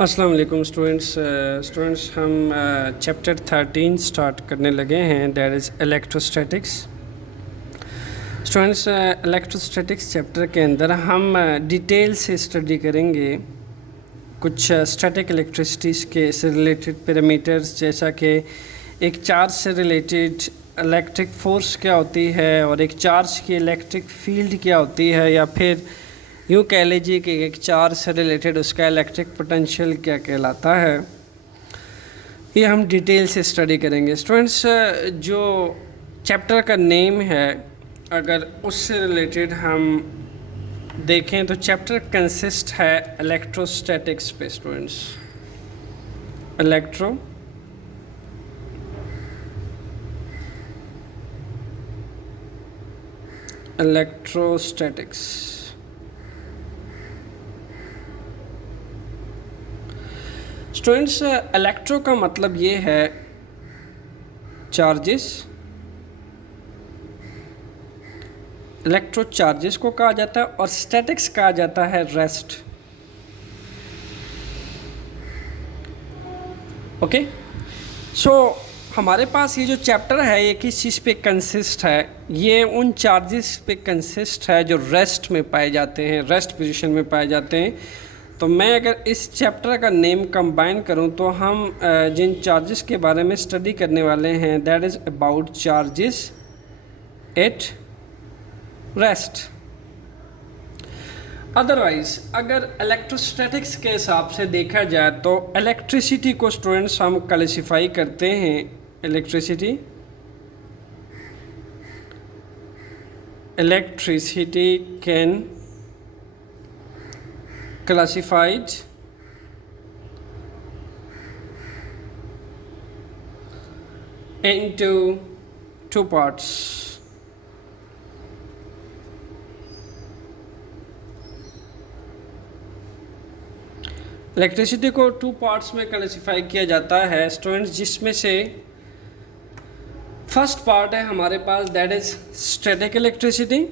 अस्सलाम वालेकुम स्टूडेंट्स हम चैप्टर 13 स्टार्ट करने लगे हैं, that is electrostatics. Students, electrostatics chapter के अंदर हम डिटेल से स्टडी करेंगे कुछ स्टैटिक इलेक्ट्रिसिटीज़ के से रिलेटेड पैरामीटर्स, जैसा कि एक चार्ज से रिलेटेड इलेक्ट्रिक फोर्स क्या होती है और एक चार्ज की इलेक्ट्रिक फील्ड क्या होती है, या फिर यूँ कह लीजिए कि एक चार्ज से रिलेटेड उसका इलेक्ट्रिक पोटेंशियल क्या कहलाता है। ये हम डिटेल से स्टडी करेंगे। स्टूडेंट्स, जो चैप्टर का नेम है, अगर उससे रिलेटेड हम देखें तो चैप्टर कंसिस्ट है इलेक्ट्रोस्टैटिक्स पे। Students, electrostatics. स्टूडेंट्स, इलेक्ट्रो का मतलब ये है चार्जेस। इलेक्ट्रो चार्जेस को कहा जाता है और स्टैटिक्स कहा जाता है रेस्ट। ओके, सो हमारे पास ये जो चैप्टर है ये किस चीज़ पे कंसिस्ट है? ये उन चार्जेस पे कंसिस्ट है जो रेस्ट में पाए जाते हैं, रेस्ट पोजीशन में पाए जाते हैं। तो मैं अगर इस चैप्टर का नेम कंबाइन करूं तो हम जिन चार्जेस के बारे में स्टडी करने वाले हैं, that is about charges at rest. Otherwise अगर इलेक्ट्रोस्टैटिक्स के हिसाब से देखा जाए तो इलेक्ट्रिसिटी को स्टूडेंट्स हम क्लासिफाई करते हैं। Electricity can classified into two parts. Electricity को टू पार्ट्स में क्लासिफाई किया जाता है स्टूडेंट्स, जिसमें से फर्स्ट पार्ट है हमारे पास, that is static electricity.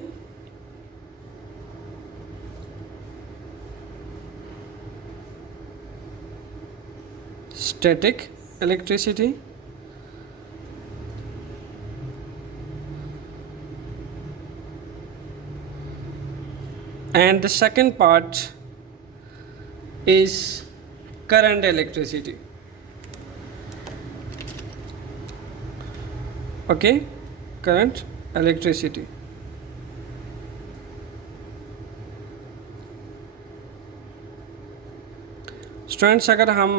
Static electricity, and the second part is current electricity. Okay, current electricity. Students, अगर हम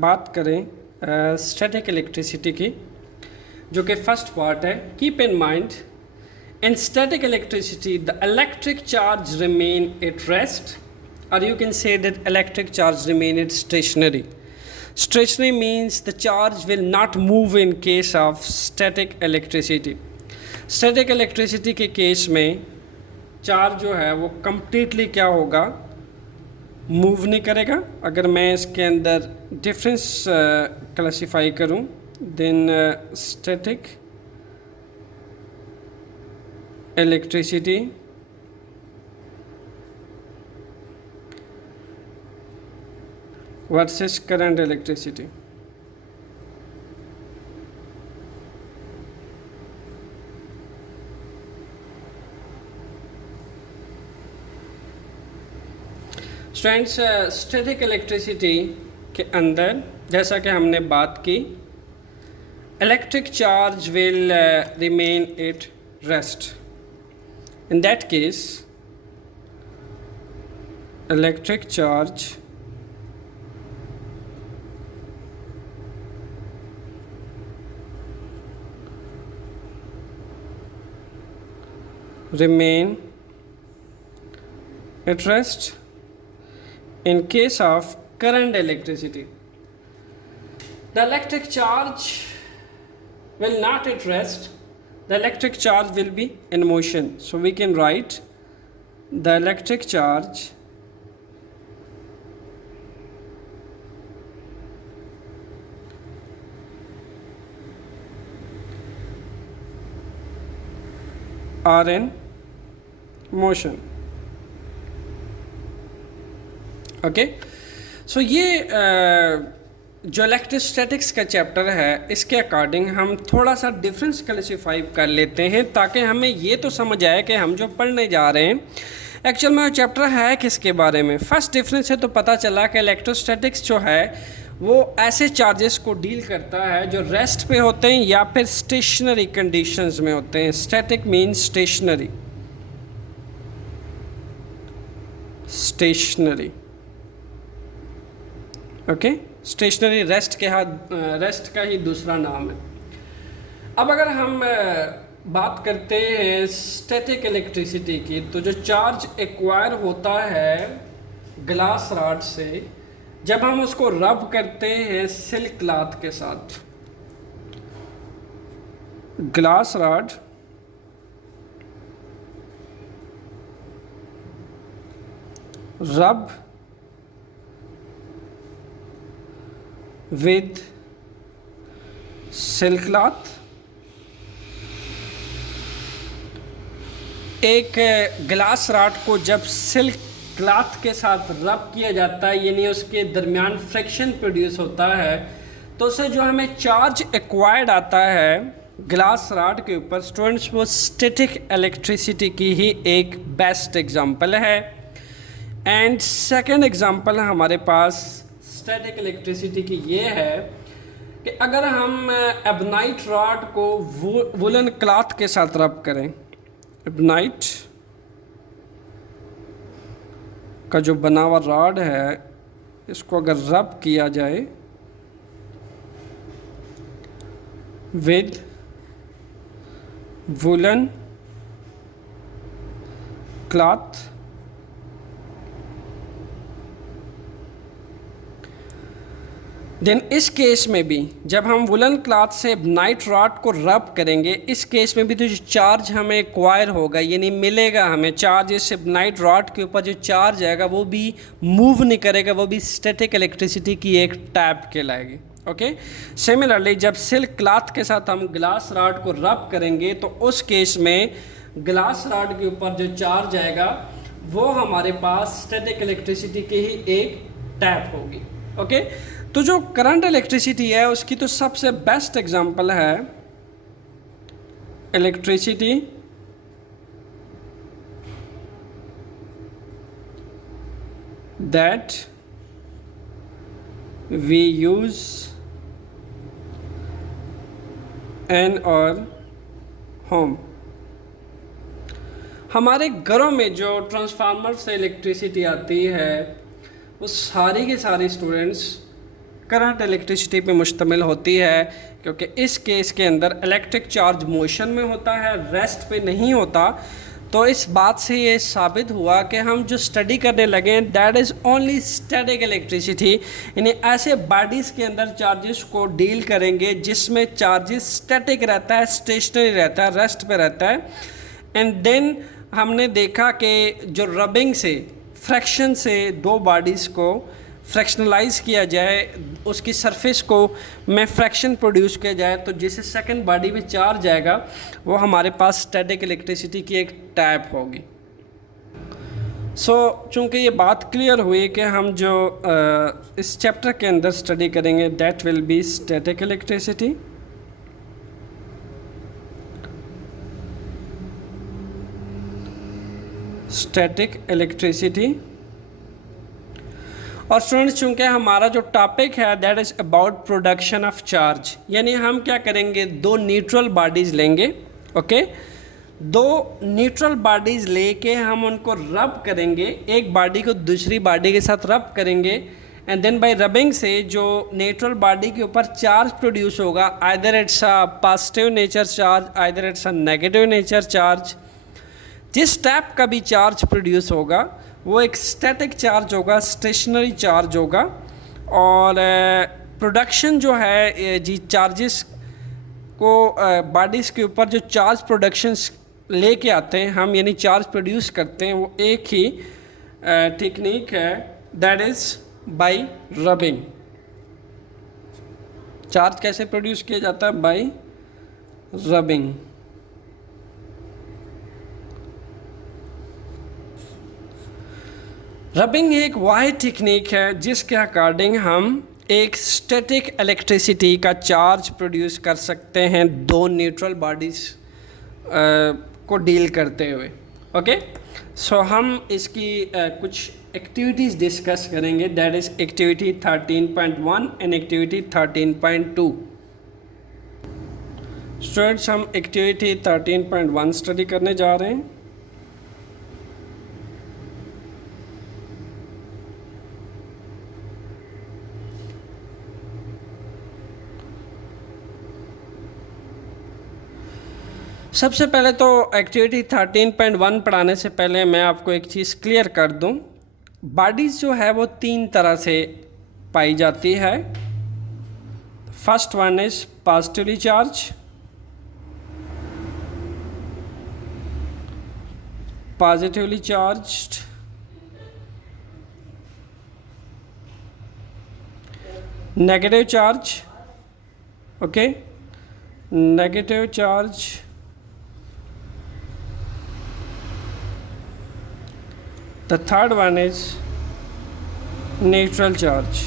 बात करें स्टैटिक इलेक्ट्रिसिटी की, जो कि फर्स्ट पार्ट है, keep in mind in static electricity the electric charge remain at rest, और you can say that electric charge remain at stationary. Stationary means the charge will not move in case of static electricity. Static electricity के case में charge जो है वो completely क्या होगा, move नहीं करेगा। अगर मैं इसके अंदर डिफरेंस क्लासिफाई करूं, then static electricity versus current electricity. Students, static electricity के अंदर जैसा कि हमने बात की, electric charge will remain at rest. In that case electric charge remain at rest. In case of current electricity, the electric charge will not at rest, the electric charge will be in motion. So we can write the electric charge are in motion. Okay, सो ये जो electrostatics का chapter है इसके according हम थोड़ा सा difference classify कर लेते हैं ताकि हमें ये तो समझ आए कि हम जो पढ़ने जा रहे हैं एक्चुअल में वो चैप्टर है किसके बारे में। फर्स्ट डिफरेंस है तो पता चला कि इलेक्ट्रोस्टैटिक्स जो है वो ऐसे चार्जेस को डील करता है जो रेस्ट पे होते हैं या फिर स्टेशनरी कंडीशंस में होते हैं। Static means stationary, stationary, okay. Stationary rest का ही दूसरा नाम है। अब अगर हम बात करते हैं स्टैटिक इलेक्ट्रिसिटी की, तो जो चार्ज एक्वायर होता है ग्लास रॉड से जब हम उसको रब करते हैं सिल्क क्लॉथ के साथ, ग्लास रॉड रब with सिल्क क्लॉथ, एक ग्लास रॉड को जब सिल्क क्लॉथ के साथ रब किया जाता है यानी उसके दरमियान फ्रिक्शन प्रोड्यूस होता है तो उससे जो हमें चार्ज एक्वायर्ड आता है ग्लास रॉड के ऊपर, स्टूडेंट्स वो स्टैटिक इलेक्ट्रिसिटी की ही एक बेस्ट एग्जांपल है। एंड सेकंड एग्जांपल हमारे पास स्टैटिक इलेक्ट्रिसिटी की ये है कि अगर हम एबनाइट रॉड को वुलन क्लॉथ के साथ रब करें, एबनाइट का जो बना हुआ रॉड है इसको अगर रब किया जाए विद वुलन क्लॉथ, देन इस केस में भी जब हम वुलन क्लॉथ से नाइट रॉड को रब करेंगे, इस केस में भी तो जो चार्ज हमें एक्वायर होगा यानी मिलेगा हमें चार्ज, इस नाइट रॉड के ऊपर जो चार्ज आएगा वो भी मूव नहीं करेगा, वो भी स्टैटिक इलेक्ट्रिसिटी की एक टैप कहलाएगी। ओके, सिमिलरली जब सिल्क क्लॉथ के साथ हम ग्लास रॉड को रब करेंगे तो उस केस में ग्लास रॉड के ऊपर जो चार्ज आएगा वो हमारे पास स्टैटिक इलेक्ट्रिसिटी की ही एक टैप होगी। ओके, तो जो करंट इलेक्ट्रिसिटी है उसकी तो सबसे बेस्ट एग्जांपल है electricity that we use in our home. हमारे घरों में जो ट्रांसफार्मर से इलेक्ट्रिसिटी आती है वो सारी के सारी स्टूडेंट्स करंट इलेक्ट्रिसिटी पे मुश्तमिल होती है, क्योंकि इस केस के अंदर इलेक्ट्रिक चार्ज मोशन में होता है, रेस्ट पे नहीं होता। तो इस बात से ये साबित हुआ कि हम जो स्टडी करने लगे हैं that is only static electricity, यानी ऐसे बॉडीज़ के अंदर चार्जेस को डील करेंगे जिसमें चार्जेस स्टैटिक रहता है, स्टेशनरी रहता है, रेस्ट पे रहता है। एंड देन हमने देखा कि जो रबिंग से, फ्रैक्शन से दो बॉडीज़ को फ्रैक्शनलाइज किया जाए, उसकी सरफेस को में फ्रैक्शन प्रोड्यूस किया जाए तो जिससे सेकंड बॉडी में चार्ज आएगा वो हमारे पास स्टैटिक इलेक्ट्रिसिटी की एक टैप होगी। चूँकि ये बात क्लियर हुई कि हम जो इस चैप्टर के अंदर स्टडी करेंगे that will B static electricity. Static electricity. और स्टूडेंट्स चूँकि हमारा जो टॉपिक है that is about production of charge, यानी हम क्या करेंगे, दो न्यूट्रल बॉडीज़ लेंगे। ओके, दो न्यूट्रल बॉडीज़ लेके हम उनको रब करेंगे, एक बॉडी को दूसरी बॉडी के साथ रब करेंगे एंड देन बाय रबिंग से जो न्यूट्रल बॉडी के ऊपर चार्ज प्रोड्यूस होगा, either it's a positive nature charge, either it's a negative nature charge, जिस टाइप का भी चार्ज प्रोड्यूस होगा वो एक स्टैटिक चार्ज होगा, स्टेशनरी चार्ज होगा। और प्रोडक्शन जो है जी चार्जेस को बॉडीज़ के ऊपर जो चार्ज प्रोडक्शंस लेके आते हैं हम, यानी चार्ज प्रोड्यूस करते हैं, वो एक ही टेक्निक है that is by rubbing. Charge कैसे प्रोड्यूस किया जाता है? Bye rubbing. रबिंग एक वाही टेक्निक है जिसके अकॉर्डिंग हम एक स्टैटिक इलेक्ट्रिसिटी का चार्ज प्रोड्यूस कर सकते हैं दो न्यूट्रल बॉडीज़ को डील करते हुए। ओके, सो हम इसकी कुछ एक्टिविटीज़ डिस्कस करेंगे, that is activity 13.1 and activity 13.2। Students, हम एक्टिविटी 13.1 स्टडी करने जा रहे हैं। सबसे पहले तो एक्टिविटी 13.1 पढ़ाने से पहले मैं आपको एक चीज़ क्लियर कर दूं, बॉडीज़ जो है वो तीन तरह से पाई जाती है। First one is positively charge, positively charged, negative charge, okay, negative charge, the third one is neutral charge।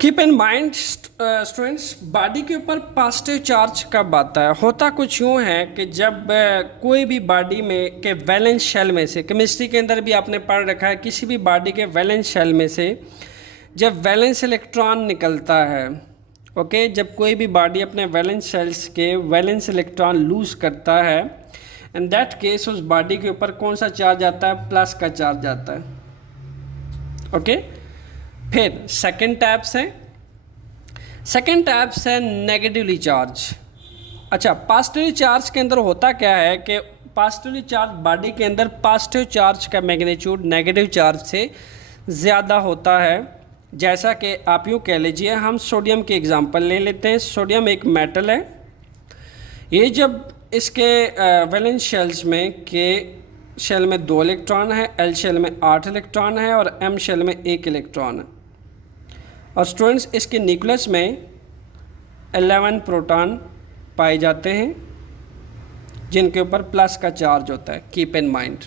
Keep in mind students, body के ऊपर पॉजिटिव चार्ज कब आता है? होता कुछ यूँ है कि जब कोई भी बॉडी में के वैलेंस शेल में से, केमिस्ट्री के अंदर भी आपने पढ़ रखा है, किसी भी बॉडी के वैलेंस शेल में से जब वैलेंस इलेक्ट्रॉन निकलता है, ओके, जब कोई भी बॉडी अपने वैलेंस शेल्स के वैलेंस इलेक्ट्रॉन लूज करता है, इन दैट केस उस बॉडी के ऊपर कौन सा चार्ज आता है? प्लस का चार्ज आता है। ओके, फिर सेकंड टाइप्स है, सेकंड टाइप्स है नेगेटिवली चार्ज। अच्छा, पॉजिटिवली चार्ज के अंदर होता क्या है कि पॉजिटिवली चार्ज बॉडी के अंदर पॉजिटिव चार्ज का मैग्नीट्यूड नेगेटिव चार्ज से ज़्यादा होता है। जैसा कि आप यूँ कह लीजिए, हम सोडियम के एग्जांपल ले लेते हैं। सोडियम एक मेटल है, ये जब इसके वैलेंस शेल्स में के शेल में 2 इलेक्ट्रॉन है, एल शेल में 8 इलेक्ट्रॉन है और एम शेल में 1 इलेक्ट्रॉन है। और स्टूडेंट्स, इसके न्यूक्लियस में 11 प्रोटॉन पाए जाते हैं जिनके ऊपर प्लस का चार्ज होता है। Keep in mind.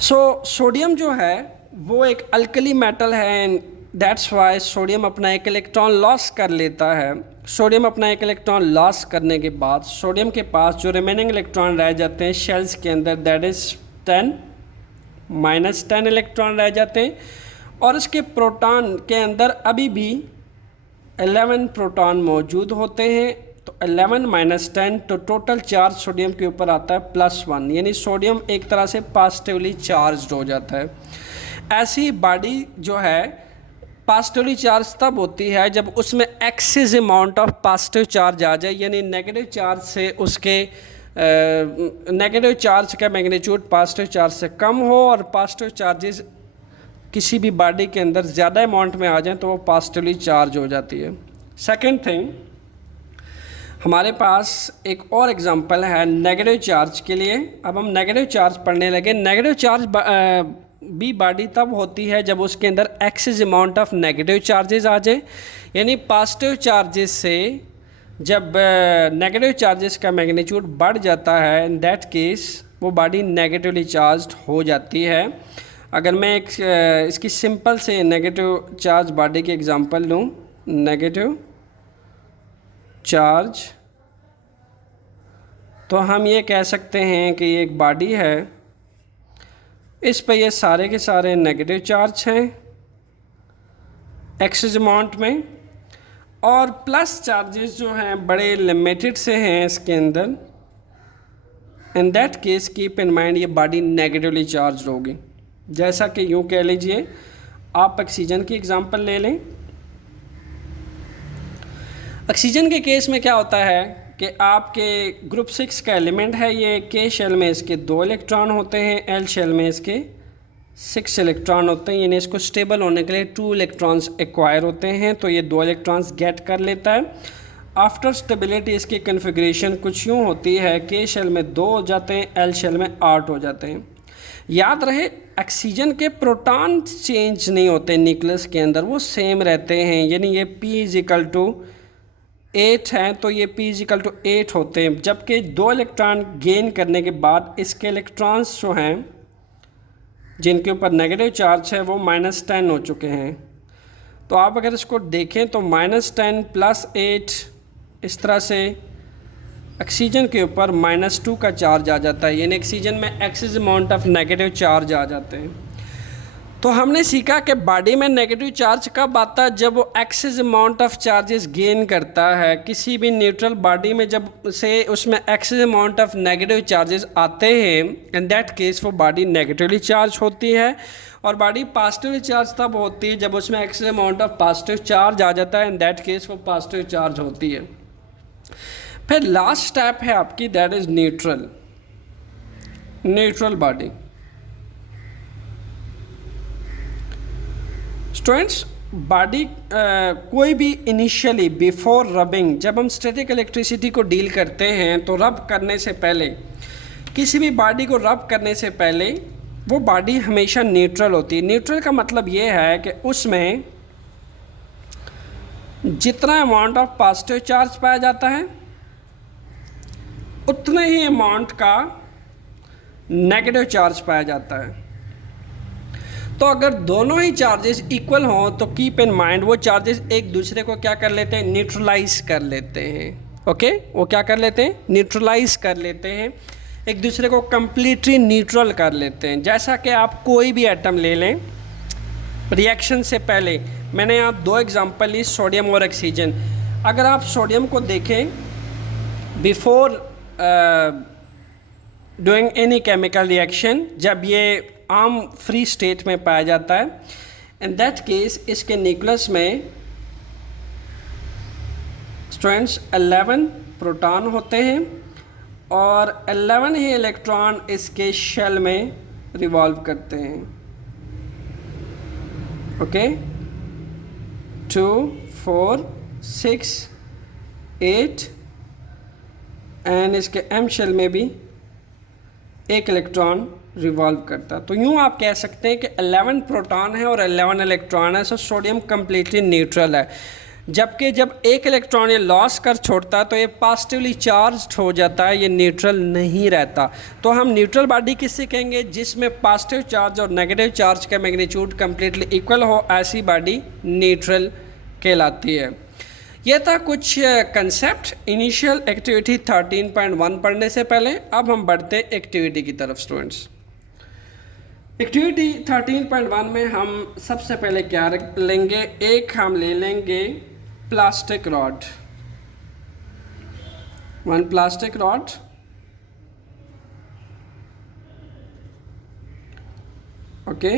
So sodium जो है वो एक अल्कली मेटल है एंड दैट्स वाई सोडियम अपना एक इलेक्ट्रॉन लॉस कर लेता है। सोडियम अपना एक इलेक्ट्रॉन लॉस करने के बाद सोडियम के पास जो रिमेनिंग इलेक्ट्रॉन रह जाते हैं शेल्स के अंदर, दैट इज़ 10 -10 इलेक्ट्रॉन रह जाते हैं और इसके प्रोटॉन के अंदर अभी भी 11 प्रोटॉन मौजूद होते हैं। तो 11 - 10 तो टोटल चार्ज सोडियम के ऊपर आता है +1, यानी सोडियम एक तरह से पॉजिटिवली चार्ज हो जाता है। ऐसी बॉडी जो है पॉजिटिवली चार्ज तब होती है जब उसमें excess amount of positive charge आ जाए, यानी नेगेटिव चार्ज से उसके नेगेटिव चार्ज का मैग्नीट्यूड पॉजिटिव चार्ज से कम हो और पॉजिटिव चार्जेस किसी भी बॉडी के अंदर ज़्यादा अमाउंट में आ जाएं तो वो पॉजिटिवली चार्ज हो जाती है। सेकंड थिंग, हमारे पास एक और एग्जांपल है नेगेटिव चार्ज के लिए। अब हम नेगेटिव चार्ज पढ़ने लगे। नेगेटिव चार्ज भी बॉडी तब होती है जब उसके अंदर excess amount of negative charges आ जाए, यानी पॉजिटिव चार्जेस से जब नेगेटिव चार्जेस का मैग्नीट्यूड बढ़ जाता है, इन दैट केस वो बॉडी नेगेटिवली चार्ज्ड हो जाती है। अगर मैं एक इसकी सिंपल से नेगेटिव चार्ज बॉडी के एग्जांपल लूँ, नेगेटिव चार्ज, तो हम ये कह सकते हैं कि ये एक बॉडी है, इस पे ये सारे के सारे नेगेटिव चार्ज हैं एक्सेस अमाउंट में, और प्लस चार्जेस जो हैं बड़े लिमिटेड से हैं इसके अंदर। इन that case keep in mind ये बॉडी नेगेटिवली चार्ज होगी। जैसा कि यूँ कह लीजिए, आप ऑक्सीजन की एग्जांपल ले लें। ऑक्सीजन के केस में क्या होता है कि आपके ग्रुप 6 का एलिमेंट है ये, के शेल में इसके 2 इलेक्ट्रॉन होते हैं, एल शेल में इसके 6 इलेक्ट्रॉन होते हैं, यानी इसको स्टेबल होने के लिए 2 इलेक्ट्रॉन्स एक्वायर होते हैं, तो ये 2 इलेक्ट्रॉन्स गेट कर लेता है। आफ्टर स्टेबिलिटी इसकी कन्फिग्रेशन कुछ यूँ होती है, के शेल में 2 हो जाते हैं, एल शेल में 8 हो जाते हैं। याद रहे, ऑक्सीजन के प्रोटॉन चेंज नहीं होते न्यूक्लियस के अंदर, वो सेम रहते हैं, यानी ये P = 8 हैं तो ये p इजिकल टू 8 होते हैं, जबकि 2 इलेक्ट्रॉन गेन करने के बाद इसके इलेक्ट्रॉन्स जो हैं जिनके ऊपर नेगेटिव चार्ज है वो -10 हो चुके हैं। तो आप अगर इसको देखें तो -10 + 8 इस तरह से ऑक्सीजन के ऊपर -2 का चार्ज आ जाता है, यानी ऑक्सीजन में excess amount of negative charge आ जाते हैं। तो हमने सीखा कि बॉडी में नेगेटिव चार्ज कब आता है, जब वो access amount of charges gain करता है। किसी भी न्यूट्रल बॉडी में जब से उसमें excess amount of negative charges आते हैं, इन दैट केस वो बॉडी नेगेटिवली चार्ज होती है, और बॉडी पॉजिटिवली चार्ज तब होती है जब उसमें excess amount of positive charge आ जाता है, इन दैट केस वो पॉजिटिव चार्ज होती है। फिर लास्ट स्टेप है आपकी, that is neutral body. Students, body कोई भी इनिशियली बिफोर रबिंग, जब हम स्टैटिक इलेक्ट्रिसिटी को डील करते हैं तो रब करने से पहले, किसी भी बॉडी को रब करने से पहले वो बॉडी हमेशा न्यूट्रल होती है। न्यूट्रल का मतलब ये है कि उसमें जितना अमाउंट ऑफ पॉजिटिव चार्ज पाया जाता है उतने ही अमाउंट का नेगेटिव चार्ज पाया जाता है। तो अगर दोनों ही चार्जेस इक्वल हों तो कीप इन माइंड वो चार्जेस एक दूसरे को क्या कर लेते हैं, न्यूट्रलाइज कर लेते हैं। ओके, वो क्या कर लेते हैं, न्यूट्रलाइज कर लेते हैं, एक दूसरे को कंप्लीटली न्यूट्रल कर लेते हैं। जैसा कि आप कोई भी एटम ले लें, रिएक्शन से पहले मैंने यहाँ 2 एग्जांपल ली, सोडियम और ऑक्सीजन। अगर आप सोडियम को देखें before doing any chemical reaction, जब ये आम फ्री स्टेट में पाया जाता है, इन दैट केस इसके न्यूक्लियस में स्टूडेंट्स 11 प्रोटॉन होते हैं और 11 ही इलेक्ट्रॉन इसके शेल में रिवॉल्व करते हैं। ओके, 2, 4, 6, 8 एंड इसके एम शेल में भी एक इलेक्ट्रॉन रिवॉल्व करता है। तो यूँ आप कह सकते हैं कि 11 प्रोटॉन है और 11 इलेक्ट्रॉन है, सो सोडियम कम्प्लीटली न्यूट्रल है। जबकि जब एक इलेक्ट्रॉन ये लॉस कर छोड़ता है तो ये पॉजिटिवली चार्ज्ड हो जाता है, ये न्यूट्रल नहीं रहता। तो हम न्यूट्रल बॉडी किससे कहेंगे, जिसमें पॉजिटिव चार्ज और नेगेटिव चार्ज का मैग्नीट्यूड कम्प्लीटली इक्वल हो, ऐसी बॉडी न्यूट्रल कहलाती है। यह था कुछ कंसेप्ट इनिशियल एक्टिविटी 13.1 पढ़ने से पहले। अब हम बढ़ते एक्टिविटी की तरफ। स्टूडेंट्स, एक्टिविटी 13.1 में हम सबसे पहले क्या लेंगे, एक हम ले लेंगे plastic rod, 1 plastic rod, okay,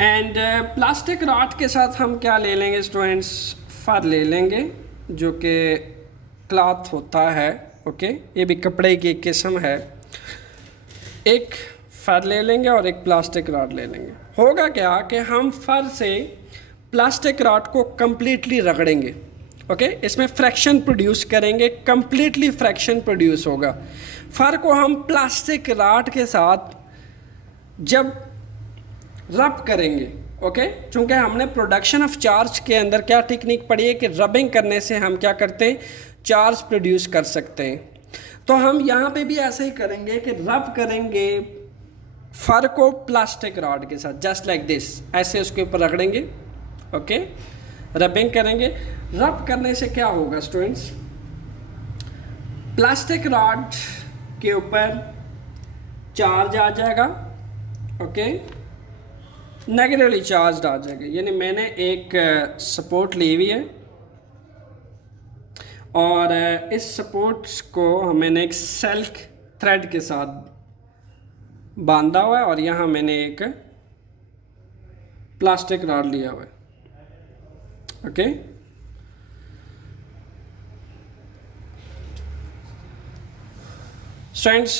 and plastic rod के साथ हम क्या ले लेंगे स्टूडेंट्स, फर ले लेंगे जो कि क्लॉथ होता है। ओके, ये भी कपड़े की एक किस्म है। एक फर ले लेंगे और एक प्लास्टिक रॉड ले लेंगे। होगा क्या कि हम फर से प्लास्टिक रॉड को कम्प्लीटली रगड़ेंगे। ओके, इसमें फ्रैक्शन प्रोड्यूस करेंगे, कम्प्लीटली फ्रैक्शन प्रोड्यूस होगा। फर को हम प्लास्टिक रॉड के साथ जब रब करेंगे, ओके, चूँकि हमने प्रोडक्शन ऑफ चार्ज के अंदर क्या टेक्निक पढ़ी है कि रबिंग करने से हम क्या करते हैं, चार्ज प्रोड्यूस कर सकते हैं। तो हम यहाँ पे भी ऐसे ही करेंगे कि रब करेंगे फर को प्लास्टिक रॉड के साथ, जस्ट लाइक दिस, ऐसे उसके ऊपर रगड़ेंगे। ओके, रबिंग करेंगे। रब करने से क्या होगा स्टूडेंट्स, प्लास्टिक रॉड के ऊपर चार्ज आ जाएगा। ओके, नेगेटिवली चार्ज आ जाएगा, यानी मैंने एक सपोर्ट ली हुई है और इस सपोर्ट को मैंने एक सिल्क थ्रेड के साथ बांधा हुआ है और यहाँ मैंने एक प्लास्टिक रॉड लिया हुआ है। ओके, फ्रेंड्स,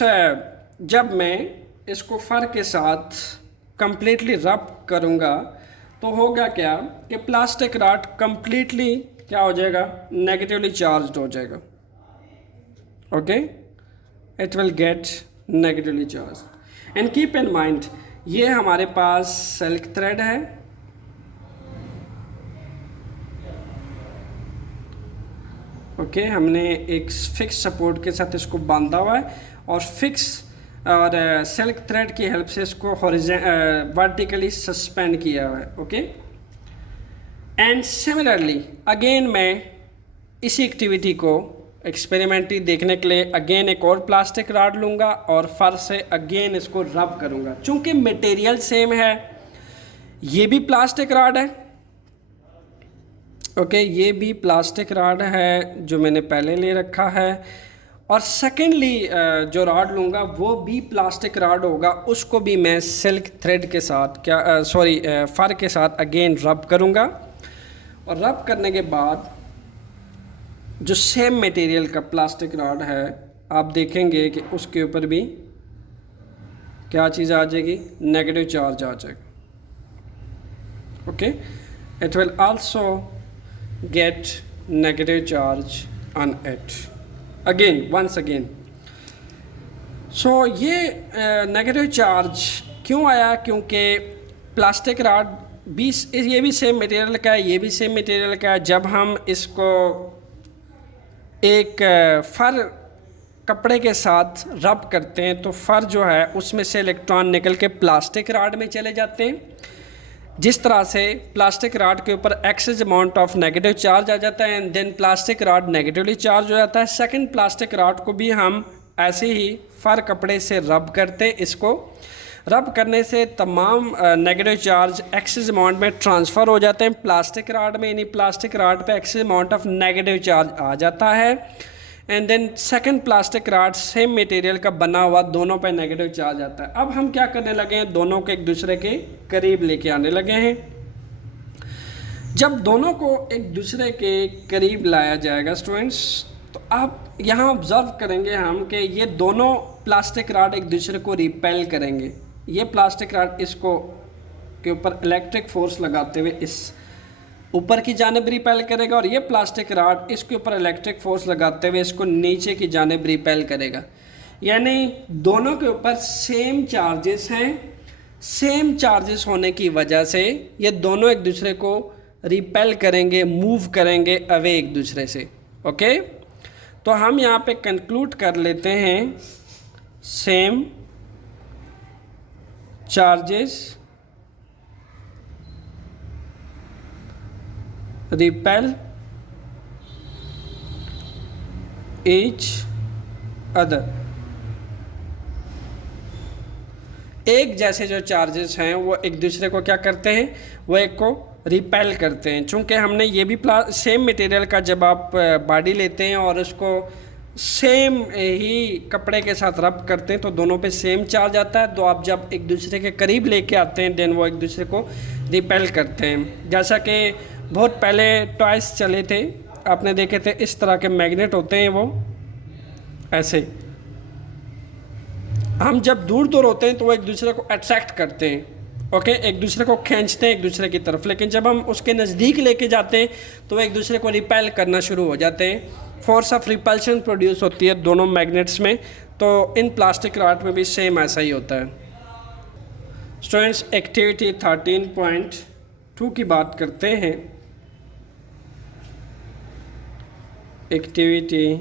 जब मैं इसको फर के साथ कंप्लीटली रब करूँगा तो होगा क्या कि प्लास्टिक रॉड कंप्लीटली क्या हो जाएगा, नेगेटिवली चार्ज्ड हो जाएगा। Okay, it will get negatively charge. And keep in mind, ये हमारे पास सिल्क थ्रेड है ओके, हमने एक फिक्स सपोर्ट के साथ इसको बांधा हुआ है और फिक्स और सिल्क थ्रेड की हेल्प से इसको वर्टिकली सस्पेंड किया हुआ है। ओके, एंड सिमिलरली अगेन मैं इसी एक्टिविटी को एक्सपेरिमेंटली देखने के लिए अगेन एक और प्लास्टिक रॉड लूँगा और फर से अगेन इसको रब करूँगा। चूँकि मटेरियल सेम है, ये भी प्लास्टिक रॉड है, ओके, ये भी प्लास्टिक रॉड है जो मैंने पहले ले रखा है, और सेकेंडली जो रॉड लूँगा वो भी प्लास्टिक रॉड होगा, उसको भी मैं सिल्क थ्रेड के साथ फर के साथ अगेन रब करूँगा। और रब करने के बाद जो सेम मटेरियल का प्लास्टिक रॉड है, आप देखेंगे कि उसके ऊपर भी क्या चीज़ आ जाएगी, नेगेटिव चार्ज आ जाएगा। Okay, it will also get negative charge on it again, once again. So ये नेगेटिव चार्ज क्यों आया, क्योंकि प्लास्टिक रॉड भी, ये भी सेम मटेरियल का है, ये भी सेम मटेरियल का है। जब हम इसको एक फर कपड़े के साथ रब करते हैं तो फर जो है उसमें से इलेक्ट्रॉन निकल के प्लास्टिक रॉड में चले जाते हैं। जिस तरह से प्लास्टिक रॉड के ऊपर excess amount of negative charge आ जाता है and then plastic rod negatively charge हो जाता है, सेकंड प्लास्टिक रॉड को भी हम ऐसे ही फर कपड़े से रब करते हैं। इसको रब करने से तमाम नेगेटिव चार्ज एक्सेस अमाउंट में ट्रांसफ़र हो जाते हैं प्लास्टिक रॉड में, यानी प्लास्टिक रॉड पे excess amount of negative charge आ जाता है and then second plastic rod same material का बना हुआ, दोनों पे नेगेटिव चार्ज आता है। अब हम क्या करने लगे हैं, दोनों को एक दूसरे के करीब लेके आने लगे हैं। जब दोनों को एक दूसरे के करीब लाया जाएगा स्टूडेंट्स, तो आप यहाँ ऑब्जर्व करेंगे हम कि ये दोनों प्लास्टिक रॉड एक दूसरे को रिपेल करेंगे। ये प्लास्टिक रॉड इसको के ऊपर इलेक्ट्रिक फोर्स लगाते हुए इस ऊपर की जानिब रिपेल करेगा और ये प्लास्टिक रॉड इसके ऊपर इलेक्ट्रिक फोर्स लगाते हुए इसको नीचे की जानिब रिपेल करेगा। यानी दोनों के ऊपर सेम चार्जेस हैं। सेम चार्जेस होने की वजह से ये दोनों एक दूसरे को रिपेल करेंगे, मूव करेंगे अवे एक दूसरे से। ओके, तो हम यहाँ पे कंक्लूड कर लेते हैं, same charges repel each other. एक जैसे जो चार्जेस हैं वो एक दूसरे को क्या करते हैं, वो एक को रिपेल करते हैं। चूँकि हमने ये भी सेम मटेरियल का जब आप बॉडी लेते हैं और उसको सेम ही कपड़े के साथ रब करते हैं तो दोनों पे सेम चार्ज आता है। तो आप जब एक दूसरे के करीब लेके आते हैं देन वो एक दूसरे को रिपेल करते हैं। जैसा कि बहुत पहले टॉयस चले थे, आपने देखे थे, इस तरह के मैग्नेट होते हैं, वो ऐसे हम जब दूर दूर होते हैं तो वो एक दूसरे को अट्रैक्ट करते हैं। ओके, एक दूसरे को खींचते हैं एक दूसरे की तरफ, लेकिन जब हम उसके नज़दीक लेके जाते हैं तो वो एक दूसरे को रिपेल करना शुरू हो जाते हैं। फोर्स ऑफ रिपल्शन प्रोड्यूस होती है दोनों मैग्नेट्स में। तो इन प्लास्टिक रॉड में भी सेम ऐसा ही होता है। स्टूडेंट्स, एक्टिविटी 13.2 की बात करते हैं। एक्टिविटी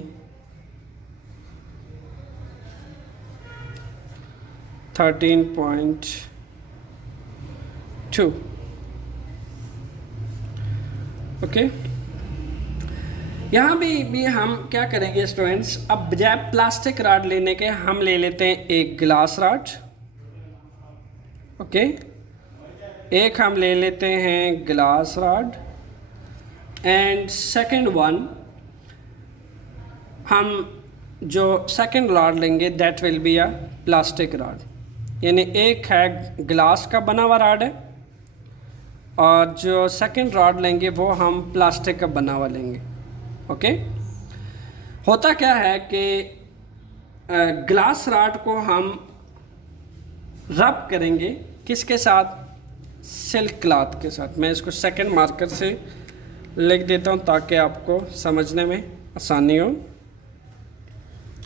13.2 ओके, यहाँ भी हम क्या करेंगे स्टूडेंट्स, अब बजाय प्लास्टिक रॉड लेने के हम ले लेते हैं एक ग्लास रॉड। ओके, एक हम ले लेते हैं glass rod and second one हम जो सेकंड रॉड लेंगे that will be a plastic rod. यानी एक है ग्लास का बना हुआ रॉड है और जो सेकंड रॉड लेंगे वो हम प्लास्टिक का बना हुआ लेंगे। ओके, होता क्या है कि ग्लास रॉड को हम रब करेंगे किसके साथ, सिल्क क्लॉथ के साथ। मैं इसको सेकंड मार्कर से लिख देता हूँ ताकि आपको समझने में आसानी हो।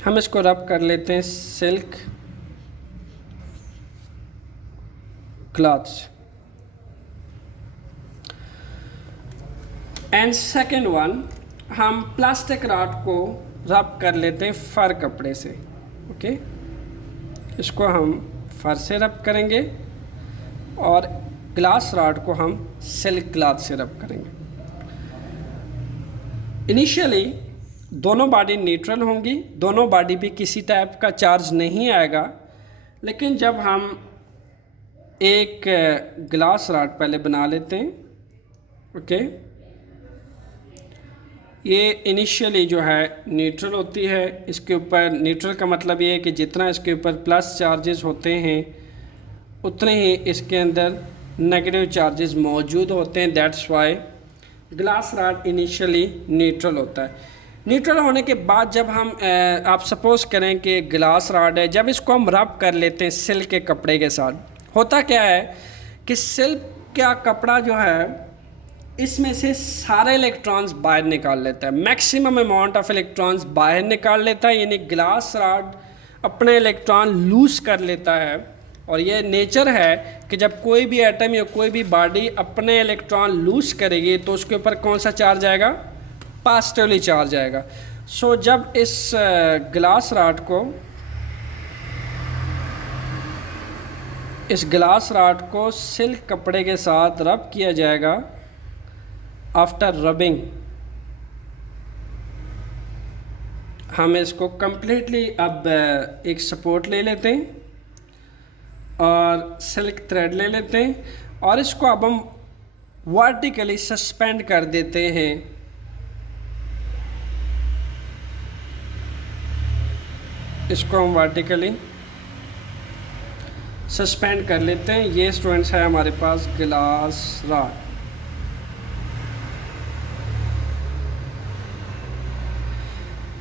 हम इसको रब कर लेते हैं silk clothes and second one हम प्लास्टिक रॉड को रब कर लेते हैं फर कपड़े से। ओके, इसको हम फर से रब करेंगे और ग्लास रॉड को हम सिल्क क्लॉथ से रब करेंगे। इनिशियली दोनों बॉडी न्यूट्रल होंगी, दोनों बॉडी पे किसी टाइप का चार्ज नहीं आएगा, लेकिन जब हम एक ग्लास रॉड पहले बना लेते हैं, ओके, ये इनिशियली जो है न्यूट्रल होती है। इसके ऊपर न्यूट्रल का मतलब ये है कि जितना इसके ऊपर प्लस चार्जेस होते हैं उतने ही इसके अंदर नेगेटिव चार्जेस मौजूद होते हैं। That's why glass rod initially neutral होता है। न्यूट्रल होने के बाद जब हम आप सपोज़ करें कि ग्लास रॉड है, जब इसको हम रब कर लेते हैं सिल्क के कपड़े के साथ, होता क्या है कि सिल्क का कपड़ा जो है इसमें से सारे इलेक्ट्रॉन्स बाहर निकाल लेता है, मैक्सिमम अमाउंट ऑफ इलेक्ट्रॉन्स बाहर निकाल लेता है। यानी ग्लास रॉड अपने इलेक्ट्रॉन लूज कर लेता है। और ये नेचर है कि जब कोई भी एटम या कोई भी बॉडी अपने इलेक्ट्रॉन लूज करेगी तो उसके ऊपर कौन सा चार्ज आएगा? पॉजिटिवली चार्ज आएगा। सो जब इस ग्लास रॉड को सिल्क कपड़े के साथ रब किया जाएगा, आफ्टर रबिंग हम इसको कम्प्लीटली अब एक सपोर्ट ले लेते हैं और सिल्क थ्रेड ले लेते हैं और इसको अब हम वर्टिकली सस्पेंड कर देते हैं। इसको हम वर्टिकली सस्पेंड कर लेते हैं। ये स्टूडेंट्स है हमारे पास ग्लास रॉड।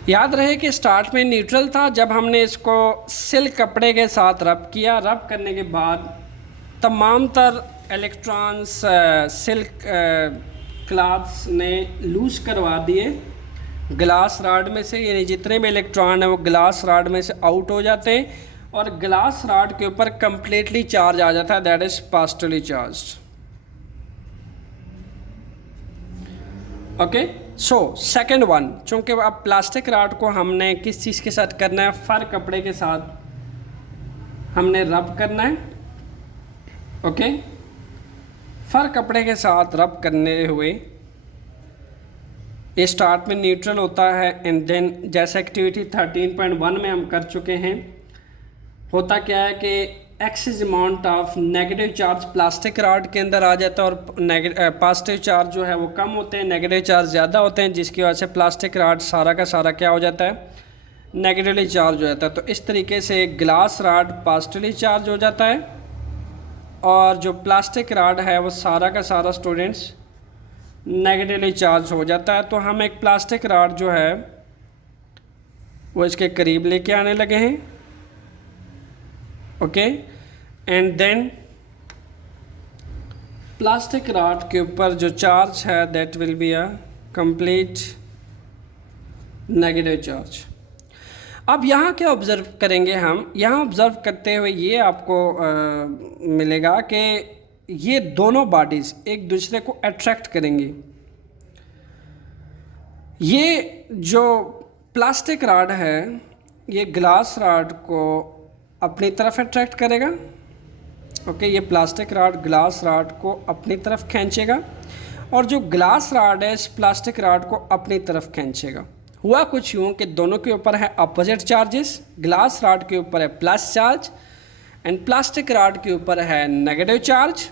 याद रहे कि स्टार्ट में न्यूट्रल था, जब हमने इसको सिल्क कपड़े के साथ रब किया, रब करने के बाद तमाम तर इलेक्ट्रॉन्स सिल्क क्लॉथ्स ने लूज करवा दिए ग्लास रॉड में से। यानी जितने भी इलेक्ट्रॉन हैं वो ग्लास रॉड में से आउट हो जाते हैं और ग्लास रॉड के ऊपर कंप्लीटली चार्ज आ जाता है, that is positively charged. Okay, so second one, चूँकि अब प्लास्टिक रॉड को हमने किस चीज़ के साथ करना है? फर कपड़े के साथ हमने रब करना है। ओके, फर कपड़े के साथ रब करने हुए ये स्टार्ट में न्यूट्रल होता है एंड देन जैसे एक्टिविटी 13.1 में हम कर चुके हैं, होता क्या है कि access amount of negative charge plastic rod के अंदर आ जाता है और पॉजिटिव चार्ज जो है वो कम होते हैं, नेगेटिव चार्ज ज़्यादा होते हैं, जिसकी वजह से प्लास्टिक रॉड सारा का सारा क्या हो जाता है? नेगेटिवली चार्ज हो जाता है। तो इस तरीके से ग्लास रॉड पॉजिटिवली चार्ज हो जाता है और जो प्लास्टिक रॉड है वो सारा का सारा स्टूडेंट्स नेगेटिवली चार्ज हो जाता है। तो हम एक प्लास्टिक रॉड जो है वो इसके करीब लेके आने लगे हैं। Okay, and then plastic rod के ऊपर जो चार्ज है that will be a complete negative charge. अब यहाँ क्या ऑब्ज़र्व करेंगे हम? यहाँ ऑब्ज़र्व करते हुए ये आपको मिलेगा कि ये दोनों बॉडीज़ एक दूसरे को अट्रैक्ट करेंगी। ये जो प्लास्टिक रॉड है ये ग्लास रॉड को अपनी तरफ अट्रैक्ट करेगा। ओके, ये प्लास्टिक रॉड ग्लास रॉड को अपनी तरफ खींचेगा और जो ग्लास रॉड है इस प्लास्टिक रॉड को अपनी तरफ खींचेगा। हुआ कुछ यूँ कि दोनों के ऊपर है अपोजिट चार्जेस। ग्लास रॉड के ऊपर है plus charge and plastic rod के ऊपर है नेगेटिव चार्ज।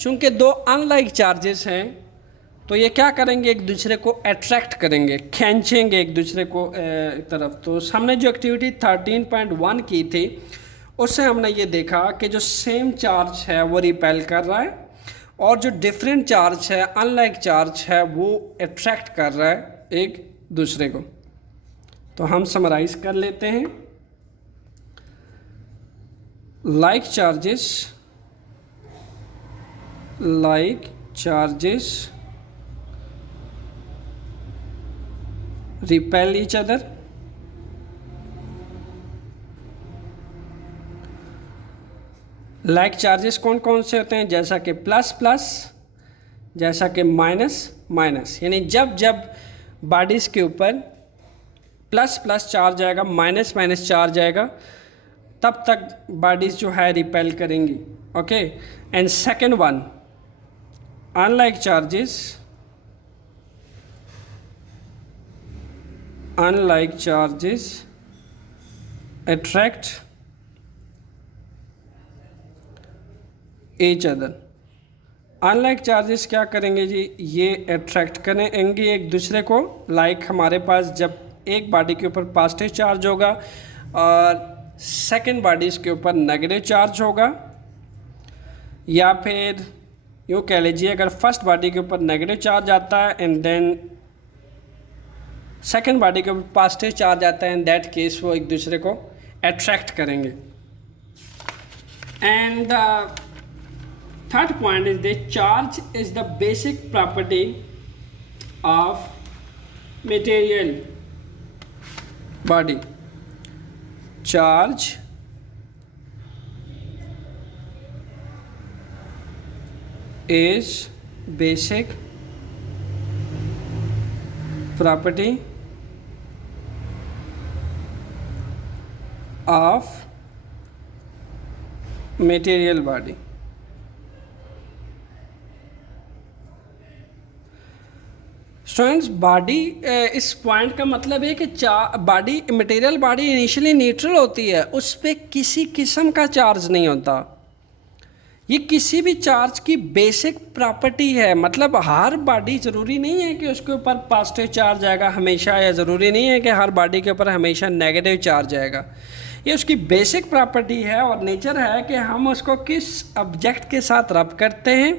चूँकि दो अनलाइक चार्जेस हैं तो ये क्या करेंगे? एक दूसरे को अट्रैक्ट करेंगे, खींचेंगे एक दूसरे को तरफ। तो हमने जो एक्टिविटी 13.1 की थी उससे हमने ये देखा कि जो सेम चार्ज है वो रिपेल कर रहा है और जो डिफरेंट चार्ज है, अनलाइक चार्ज है, वो अट्रैक्ट कर रहा है एक दूसरे को। तो हम समराइज कर लेते हैं। Like charges repel each other. Like charges कौन कौन से होते हैं? जैसा कि प्लस प्लस, जैसा कि माइनस माइनस। यानी जब जब बॉडीज़ के ऊपर प्लस प्लस चार्ज आएगा, माइनस माइनस चार्ज आएगा, तब तक बॉडीज़ जो है रिपेल करेंगी। Okay, and second one, unlike charges attract each other। Unlike charges क्या करेंगे जी, ये अट्रैक्ट करेंगे एक दूसरे को। लाइक हमारे पास जब एक बॉडी के ऊपर पॉजिटिव चार्ज होगा और सेकंड बॉडीज़ के ऊपर नेगेटिव चार्ज होगा, या फिर यूँ कह लीजिए अगर फर्स्ट बॉडी के ऊपर नेगेटिव चार्ज आता है एंड देन सेकंड बॉडी के ऊपर पॉजिटिव चार्ज आता है, इन दैट केस वो एक दूसरे को अट्रैक्ट करेंगे। And third point is the charge is the basic property of material body. Charge is basic property of material body. Students, body इस पॉइंट का मतलब है कि body material body initially neutral होती है, उस पर किसी किस्म का चार्ज नहीं होता। ये किसी भी चार्ज की बेसिक प्रॉपर्टी है। मतलब हर बॉडी ज़रूरी नहीं है कि उसके ऊपर पॉजिटिव चार्ज आएगा हमेशा, या ज़रूरी नहीं है कि हर बॉडी के ऊपर हमेशा नेगेटिव चार्ज आएगा। ये उसकी बेसिक प्रॉपर्टी है और नेचर है कि हम उसको किस ऑब्जेक्ट के साथ रब करते हैं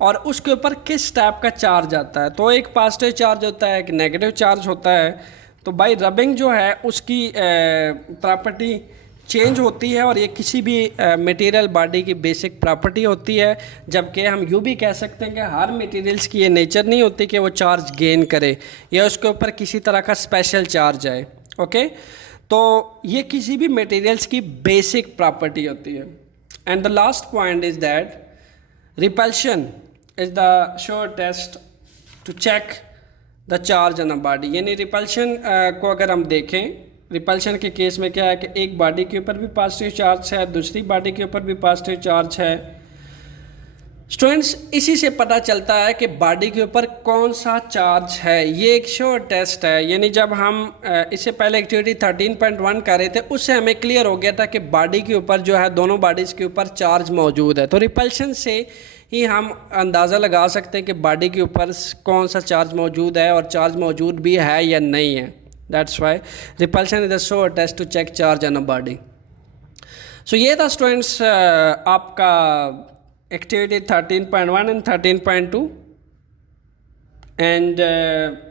और उसके ऊपर किस टाइप का चार्ज आता है। तो एक पॉजिटिव चार्ज होता है, एक नेगेटिव चार्ज होता है। तो बाय रबिंग जो है उसकी प्रॉपर्टी चेंज होती है और ये किसी भी मटेरियल बॉडी की बेसिक प्रॉपर्टी होती है। जबकि हम यूँ भी कह सकते हैं कि हर मटेरियल्स की ये नेचर नहीं होती कि वो चार्ज गेन करे या उसके ऊपर किसी तरह का स्पेशल चार्ज आए। ओके, तो ये किसी भी मटेरियल्स की बेसिक प्रॉपर्टी होती है। And the last point is that repulsion is the sure test to check the charge on a body. यानी रिपल्शन को अगर हम देखें, रिपल्शन के केस में क्या है कि एक बॉडी के ऊपर भी पॉजिटिव चार्ज है, दूसरी बॉडी के ऊपर भी पॉजिटिव चार्ज है। स्टूडेंट्स, इसी से पता चलता है कि बॉडी के ऊपर कौन सा चार्ज है। ये एक श्योर टेस्ट है। यानी जब हम इससे पहले एक्टिविटी 13.1 कर रहे थे, उससे हमें क्लियर हो गया था कि बॉडी के ऊपर जो है दोनों बॉडीज़ के ऊपर चार्ज मौजूद है। तो रिपल्शन से ही हम अंदाज़ा लगा सकते हैं कि बॉडी के ऊपर कौन सा चार्ज मौजूद है और चार्ज मौजूद भी है या नहीं है। That's why repulsion is a sure test to check charge on a body. So ये था स्टूडेंट्स आपका एक्टिविटी 13.1 एंड 13.2 एंड